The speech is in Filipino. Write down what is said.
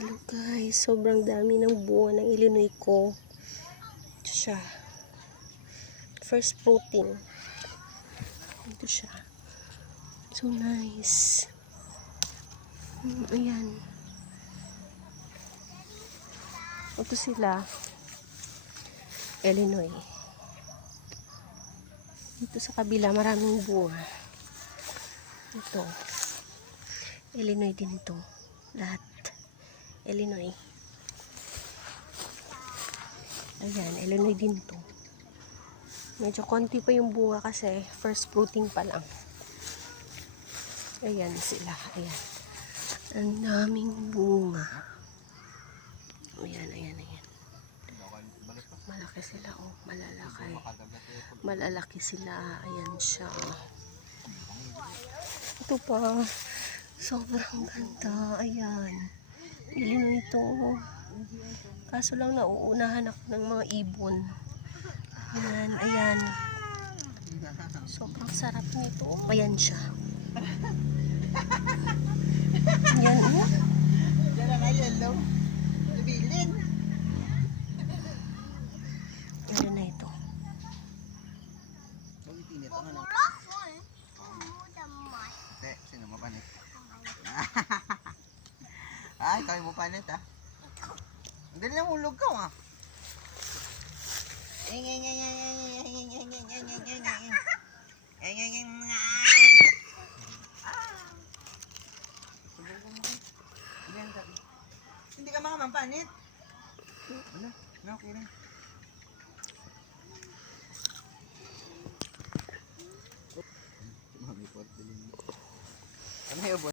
Hello guys, sobrang dami ng bunga ng Illinois ko. Ito siya. First fruiting. Ito siya. So nice. Ayan. Ito sila. Illinois. Dito sa kabila, maraming bunga. Ito. Illinois din ito. Lahat. Illinois. Ayan, Illinois din ito. Medyo konti pa yung bunga kasi first fruiting pa lang. Ayan sila. Ayan. Ang daming bunga. Ayan, ayan, ayan. Malaki sila, oh. Malalaki. Malalaki sila. Ayan siya. Ito pa. Sobrang ganda. Ayan. Illinois ito. Kaso lang nauunahan ako ng mga ibon. Ayan, ayan. Sobrang sarap nito. Ayan siya. Ayan, oh. Diyan na yellow. Lubilin. Ayan na ito. Pag-itinit ang ano. Sino mapanit? Ay, kaya mo panit ah. Ang galing ng hulog ka ah. Hindi ka mga mampanit. Ano? Okay na.